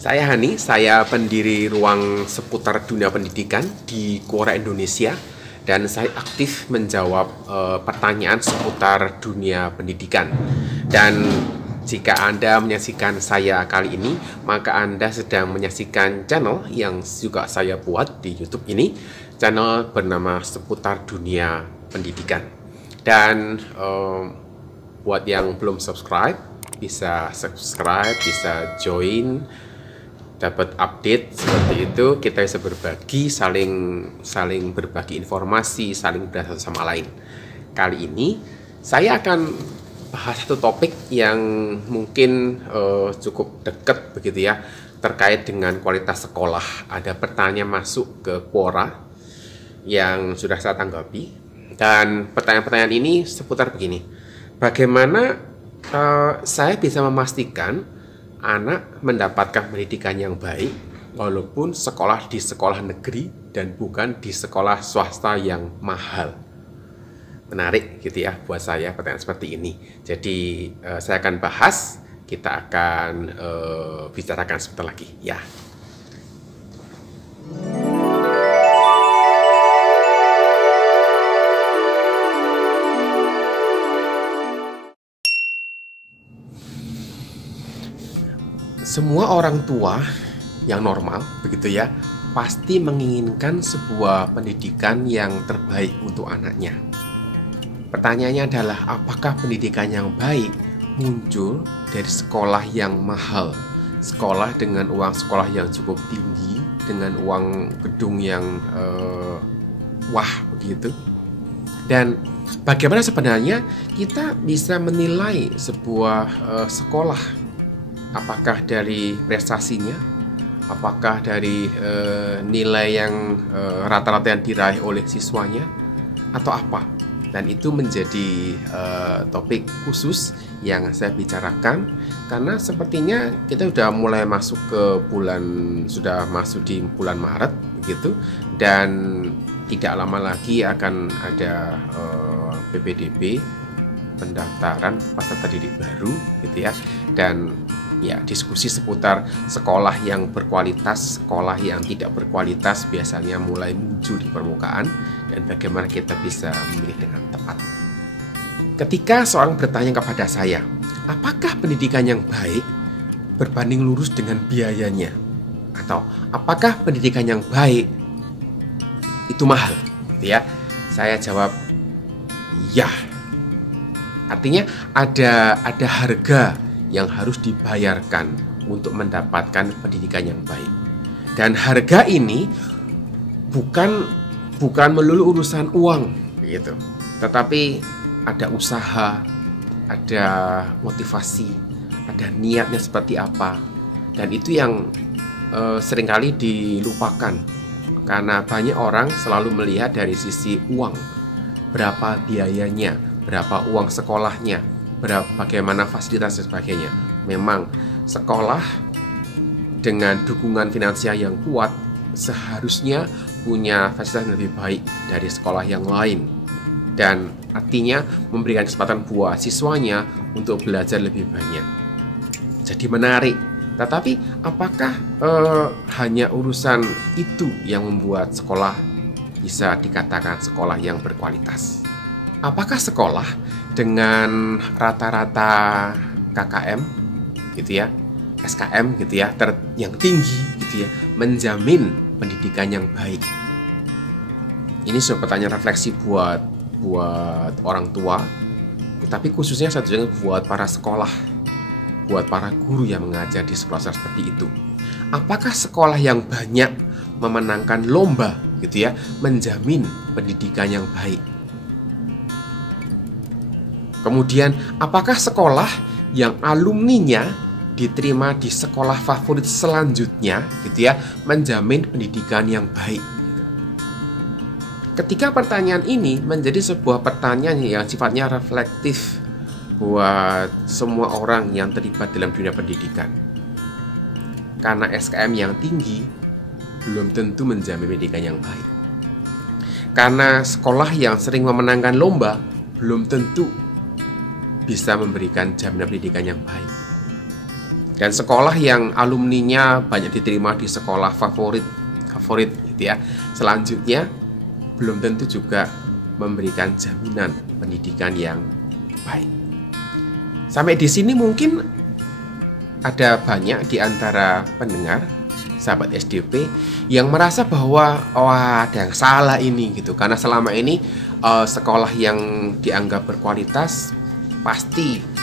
Saya Hani, saya pendiri ruang seputar dunia pendidikan di Quora Indonesia dan saya aktif menjawab pertanyaan seputar dunia pendidikan. Dan jika Anda menyaksikan saya kali ini, maka Anda sedang menyaksikan channel yang juga saya buat di YouTube ini, channel bernama Seputar Dunia Pendidikan. Dan buat yang belum subscribe, bisa subscribe, bisa join, dapat update seperti itu. Kita bisa berbagi, saling berbagi informasi, saling belajar sama lain. Kali ini saya akan bahas satu topik yang mungkin cukup dekat begitu ya, terkait dengan kualitas sekolah. Ada pertanyaan masuk ke Quora yang sudah saya tanggapi, dan pertanyaan-pertanyaan ini seputar begini: bagaimana saya bisa memastikan anak mendapatkan pendidikan yang baik walaupun sekolah di sekolah negeri dan bukan di sekolah swasta yang mahal? Menarik gitu ya buat saya pertanyaan seperti ini. Jadi saya akan bahas, kita akan bicarakan sebentar lagi ya. Semua orang tua yang normal, begitu ya, pasti menginginkan sebuah pendidikan yang terbaik untuk anaknya. Pertanyaannya adalah, apakah pendidikan yang baik muncul dari sekolah yang mahal, sekolah dengan uang sekolah yang cukup tinggi, dengan uang gedung yang wah begitu? Dan bagaimana sebenarnya kita bisa menilai sebuah sekolah? Apakah dari prestasinya, apakah dari nilai yang rata-rata yang diraih oleh siswanya, atau apa? Dan itu menjadi topik khusus yang saya bicarakan, karena sepertinya kita sudah mulai masuk ke sudah masuk di bulan Maret begitu, dan tidak lama lagi akan ada PPDB, pendaftaran peserta didik baru gitu ya. Dan ya, diskusi seputar sekolah yang berkualitas, sekolah yang tidak berkualitas biasanya mulai muncul di permukaan, dan bagaimana kita bisa memilih dengan tepat. Ketika seorang bertanya kepada saya, apakah pendidikan yang baik berbanding lurus dengan biayanya? Atau apakah pendidikan yang baik itu mahal? Ya, saya jawab ya. Artinya ada harga yang harus dibayarkan untuk mendapatkan pendidikan yang baik. Dan harga ini bukan melulu urusan uang gitu, tetapi ada usaha, ada motivasi, ada niatnya seperti apa. Dan itu yang seringkali dilupakan, karena banyak orang selalu melihat dari sisi uang, berapa biayanya, berapa uang sekolahnya, bagaimana fasilitas dan sebagainya. Memang sekolah dengan dukungan finansial yang kuat seharusnya punya fasilitas yang lebih baik dari sekolah yang lain, dan artinya memberikan kesempatan buat siswanya untuk belajar lebih banyak. Jadi menarik. Tetapi apakah hanya urusan itu yang membuat sekolah bisa dikatakan sekolah yang berkualitas? Apakah sekolah dengan rata-rata KKM gitu ya, SKM gitu ya, yang tinggi gitu ya, menjamin pendidikan yang baik? Ini sebuah pertanyaan refleksi buat orang tua, tapi khususnya satunya buat para sekolah, buat para guru yang mengajar di sekolah seperti itu. Apakah sekolah yang banyak memenangkan lomba gitu ya, menjamin pendidikan yang baik? Kemudian, apakah sekolah yang alumninya diterima di sekolah favorit selanjutnya gitu ya, menjamin pendidikan yang baik? Ketika pertanyaan ini menjadi sebuah pertanyaan yang sifatnya reflektif buat semua orang yang terlibat dalam dunia pendidikan. Karena SKM yang tinggi belum tentu menjamin pendidikan yang baik. Karena sekolah yang sering memenangkan lomba belum tentu bisa memberikan jaminan pendidikan yang baik. Dan sekolah yang alumninya banyak diterima di sekolah favorit gitu ya, selanjutnya belum tentu juga memberikan jaminan pendidikan yang baik. Sampai di sini mungkin ada banyak di antara pendengar sahabat SDP yang merasa bahwa wah, ada yang salah ini gitu, karena selama ini sekolah yang dianggap berkualitas pasti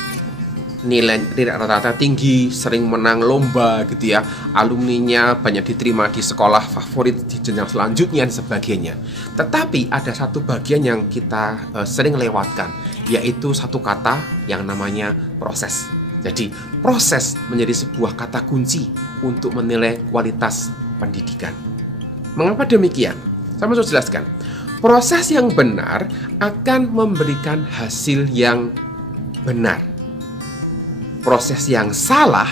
nilai rata-rata tinggi, sering menang lomba gitu ya, alumninya banyak diterima di sekolah favorit di jenjang selanjutnya dan sebagainya. Tetapi ada satu bagian yang kita sering lewatkan, yaitu satu kata yang namanya proses. Jadi proses menjadi sebuah kata kunci untuk menilai kualitas pendidikan. Mengapa demikian? Saya mau jelaskan. Proses yang benar akan memberikan hasil yang benar. Proses yang salah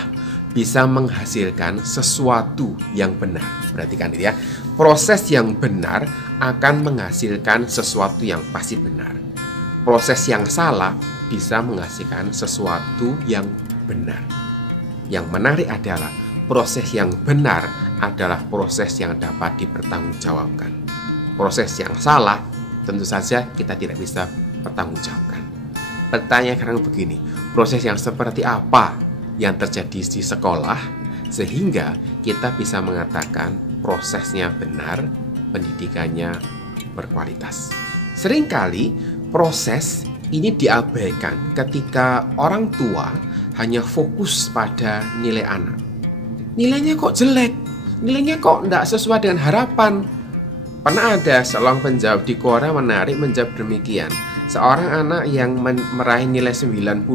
bisa menghasilkan sesuatu yang benar. Perhatikan itu ya. Proses yang benar akan menghasilkan sesuatu yang pasti benar. Proses yang salah bisa menghasilkan sesuatu yang benar. Yang menarik adalah proses yang benar adalah proses yang dapat dipertanggungjawabkan. Proses yang salah tentu saja kita tidak bisa pertanggungjawabkan. Pertanyaan sekarang begini, proses yang seperti apa yang terjadi di sekolah sehingga kita bisa mengatakan prosesnya benar, pendidikannya berkualitas? Seringkali proses ini diabaikan ketika orang tua hanya fokus pada nilai anak. Nilainya kok jelek, nilainya kok tidak sesuai dengan harapan. Pernah ada seorang penjawab di Quora menarik menjawab demikian. Seorang anak yang meraih nilai 93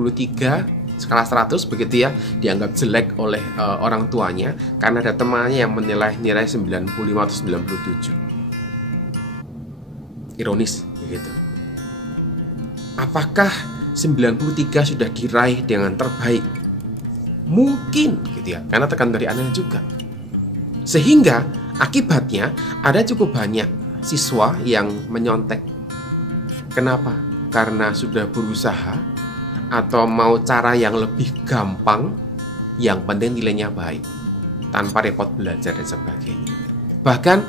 skala 100 begitu ya, dianggap jelek oleh orang tuanya karena ada temannya yang menilai nilai 95 atau 97. Ironis begitu. Apakah 93 sudah diraih dengan terbaik? Mungkin gitu ya, karena tekanan dari anaknya juga. Sehingga akibatnya ada cukup banyak siswa yang menyontek. Kenapa? Karena sudah berusaha atau mau cara yang lebih gampang, yang penting nilainya baik, tanpa repot belajar dan sebagainya. Bahkan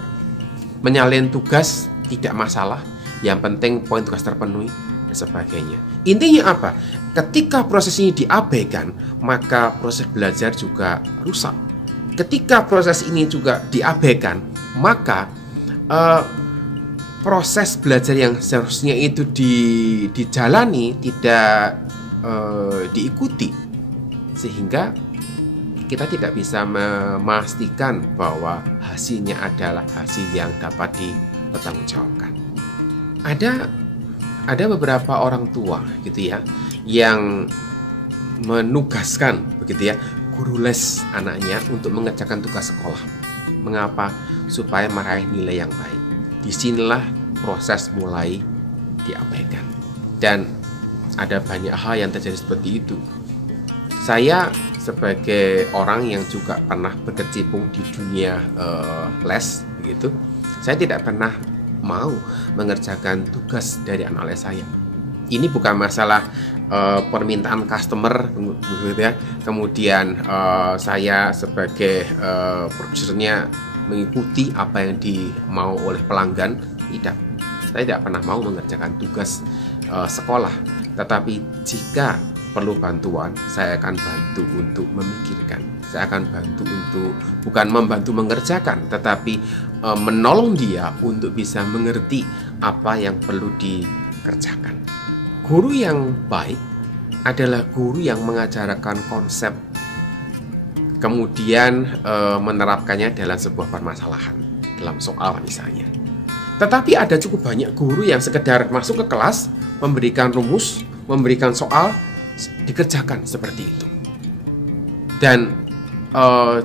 menyalin tugas tidak masalah, yang penting poin tugas terpenuhi dan sebagainya. Intinya apa? Ketika proses ini diabaikan, maka proses belajar juga rusak. Ketika proses ini juga diabaikan, maka proses belajar yang seharusnya itu dijalani tidak diikuti, sehingga kita tidak bisa memastikan bahwa hasilnya adalah hasil yang dapat dipertanggungjawabkan. Ada beberapa orang tua gitu ya yang menugaskan begitu ya guru les anaknya untuk mengerjakan tugas sekolah. Mengapa? Supaya meraih nilai yang baik. Disinilah proses mulai diabaikan. Dan ada banyak hal yang terjadi seperti itu. Saya sebagai orang yang juga pernah berkecimpung di dunia les begitu, saya tidak pernah mau mengerjakan tugas dari anak les saya. Ini bukan masalah permintaan customer begitu ya. Kemudian saya sebagai produsernya mengikuti apa yang dimau oleh pelanggan. Tidak. Saya tidak pernah mau mengerjakan tugas sekolah. Tetapi jika perlu bantuan, saya akan bantu untuk memikirkan. Saya akan bantu untuk bukan membantu mengerjakan, tetapi menolong dia untuk bisa mengerti apa yang perlu dikerjakan. Guru yang baik adalah guru yang mengajarkan konsep, kemudian menerapkannya dalam sebuah permasalahan, dalam soal misalnya. Tetapi ada cukup banyak guru yang sekedar masuk ke kelas, memberikan rumus, memberikan soal, dikerjakan seperti itu. Dan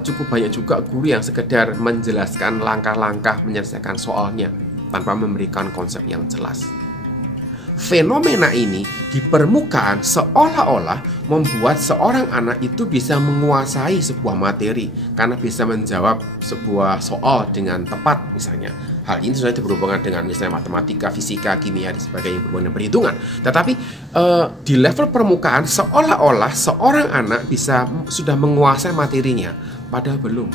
cukup banyak juga guru yang sekedar menjelaskan langkah-langkah menyelesaikan soalnya tanpa memberikan konsep yang jelas. fenomena ini di permukaan seolah-olah membuat seorang anak itu bisa menguasai sebuah materi karena bisa menjawab sebuah soal dengan tepat misalnya. Hal ini sudah berhubungan dengan misalnya matematika, fisika, kimia, dan sebagainya berhubungan dengan perhitungan. Tetapi di level permukaan seolah-olah seorang anak sudah menguasai materinya, padahal belum.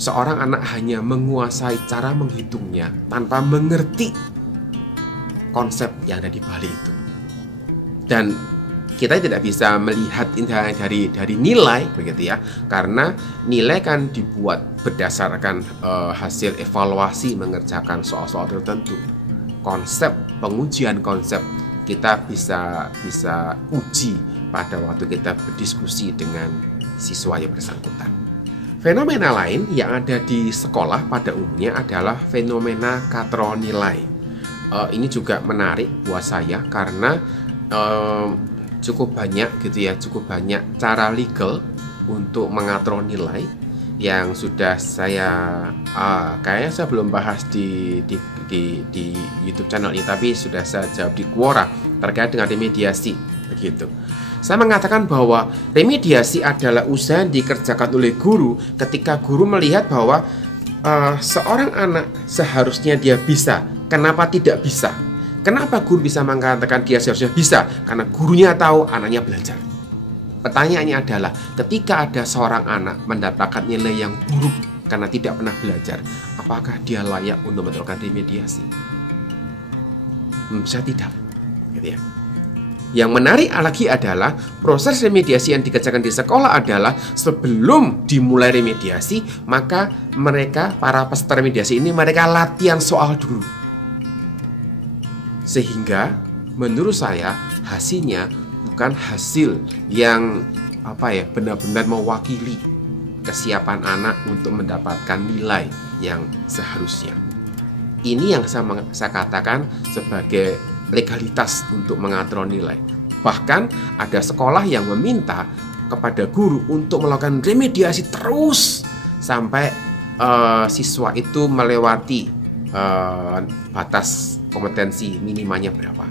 Seorang anak hanya menguasai cara menghitungnya tanpa mengerti konsep yang ada di balik itu. Dan kita tidak bisa melihat dari nilai begitu ya, karena nilai kan dibuat berdasarkan hasil evaluasi mengerjakan soal-soal tertentu. Konsep, pengujian konsep kita bisa uji pada waktu kita berdiskusi dengan siswa yang bersangkutan. Fenomena lain yang ada di sekolah pada umumnya adalah fenomena katrol nilai. Ini juga menarik buat saya karena cukup banyak cara legal untuk mengatur nilai yang sudah kayaknya saya belum bahas di YouTube channel ini, tapi sudah saya jawab di Quora terkait dengan remediasi begitu. Saya mengatakan bahwa remediasi adalah usaha yang dikerjakan oleh guru ketika guru melihat bahwa seorang anak seharusnya dia bisa, kenapa tidak bisa? Kenapa guru bisa mengatakan dia seharusnya bisa? Karena gurunya tahu anaknya belajar. Pertanyaannya adalah, ketika ada seorang anak mendapatkan nilai yang buruk karena tidak pernah belajar, apakah dia layak untuk mendapatkan remediasi? Bisa tidak, gitu ya. Yang menarik lagi adalah proses remediasi yang dikerjakan di sekolah adalah sebelum dimulai remediasi, maka para peserta remediasi ini mereka latihan soal dulu. Sehingga menurut saya hasilnya bukan hasil yang benar-benar mewakili kesiapan anak untuk mendapatkan nilai yang seharusnya. Ini yang saya katakan sebagai legalitas untuk mengatur nilai. Bahkan ada sekolah yang meminta kepada guru untuk melakukan remediasi terus sampai siswa itu melewati batas kompetensi minimanya berapa.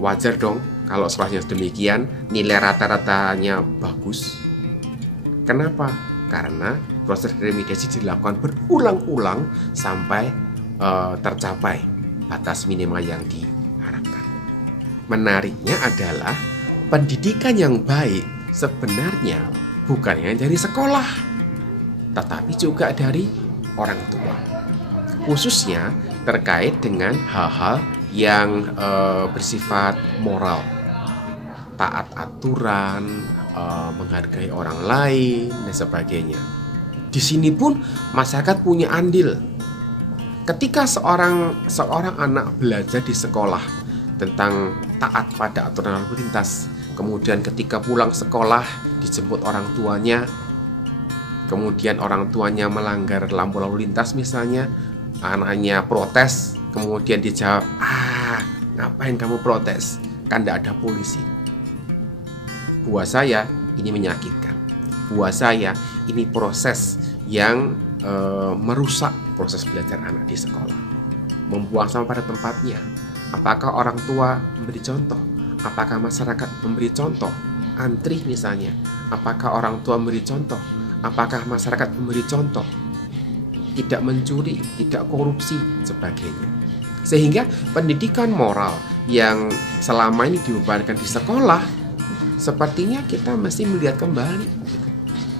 Wajar dong kalau sekolahnya demikian, nilai rata-ratanya bagus. Kenapa? Karena proses remediasi dilakukan berulang-ulang sampai tercapai batas minimal yang diharapkan. Menariknya adalah pendidikan yang baik sebenarnya bukan hanya dari sekolah, tetapi juga dari orang tua, khususnya terkait dengan hal-hal yang bersifat moral, taat aturan, menghargai orang lain, dan sebagainya. Di sini pun masyarakat punya andil. Ketika seorang anak belajar di sekolah tentang taat pada aturan lalu lintas, kemudian ketika pulang sekolah dijemput orang tuanya, kemudian orang tuanya melanggar lampu lalu lintas misalnya, anaknya protes, kemudian dijawab, ngapain kamu protes? Kan tidak ada polisi. Buat saya ini menyakitkan. Buat saya ini proses yang merusak proses belajar anak di sekolah. Membuang sampah pada tempatnya. Apakah orang tua memberi contoh? Apakah masyarakat memberi contoh? Antri misalnya. Apakah orang tua memberi contoh? Apakah masyarakat memberi contoh? Tidak mencuri, tidak korupsi, sebagainya. Sehingga pendidikan moral yang selama ini diupayakan di sekolah, sepertinya kita mesti melihat kembali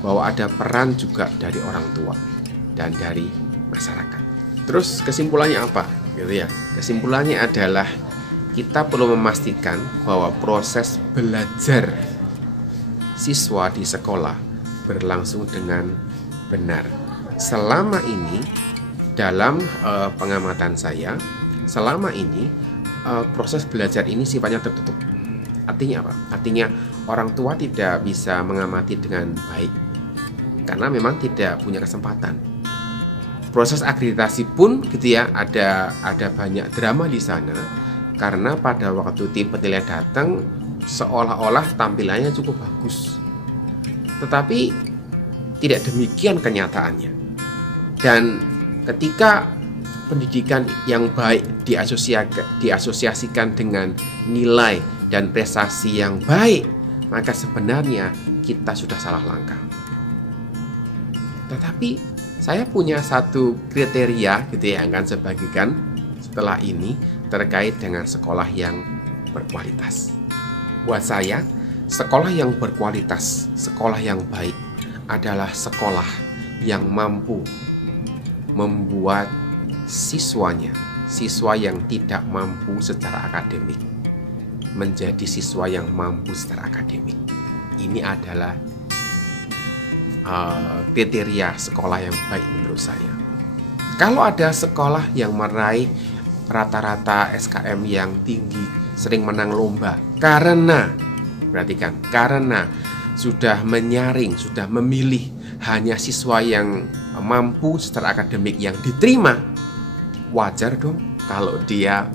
bahwa ada peran juga dari orang tua dan dari masyarakat. Terus kesimpulannya apa? Gitu ya. Kesimpulannya adalah kita perlu memastikan bahwa proses belajar siswa di sekolah berlangsung dengan benar. Selama ini dalam pengamatan saya, selama ini proses belajar ini sifatnya tertutup. Artinya apa? Artinya orang tua tidak bisa mengamati dengan baik karena memang tidak punya kesempatan. Proses akreditasi pun gitu ya, ada banyak drama di sana karena pada waktu tim penilai datang seolah-olah tampilannya cukup bagus. Tetapi tidak demikian kenyataannya. Dan ketika pendidikan yang baik diasosiasikan dengan nilai dan prestasi yang baik, maka sebenarnya kita sudah salah langkah. Tetapi saya punya satu kriteria gitu ya, yang akan saya bagikan setelah ini terkait dengan sekolah yang berkualitas. Buat saya, sekolah yang berkualitas, sekolah yang baik adalah sekolah yang mampu membuat siswa yang tidak mampu secara akademik menjadi siswa yang mampu secara akademik. Ini adalah kriteria sekolah yang baik menurut saya. Kalau ada sekolah yang meraih rata-rata SKM yang tinggi, sering menang lomba, karena sudah menyaring, sudah memilih hanya siswa yang mampu secara akademik yang diterima, wajar dong kalau dia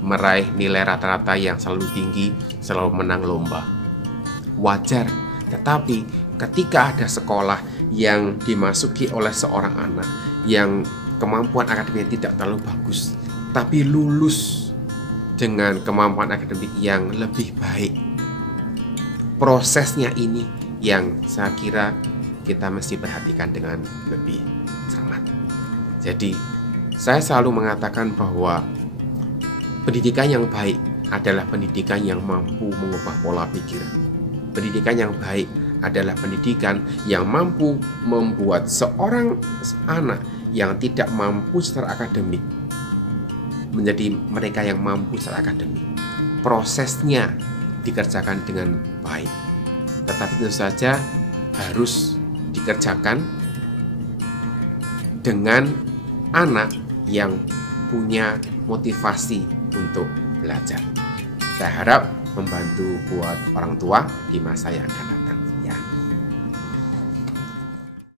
meraih nilai rata-rata yang selalu tinggi, selalu menang lomba. Wajar. Tetapi ketika ada sekolah yang dimasuki oleh seorang anak yang kemampuan akademiknya tidak terlalu bagus, tapi lulus dengan kemampuan akademik yang lebih baik, prosesnya ini yang saya kira kita mesti perhatikan dengan lebih cermat. Jadi saya selalu mengatakan bahwa pendidikan yang baik adalah pendidikan yang mampu mengubah pola pikir. Pendidikan yang baik adalah pendidikan yang mampu membuat seorang anak yang tidak mampu secara akademik menjadi mereka yang mampu secara akademik. Prosesnya dikerjakan dengan baik, tetapi tentu saja harus dikerjakan dengan anak yang punya motivasi untuk belajar. Saya harap membantu buat orang tua di masa yang akan datang.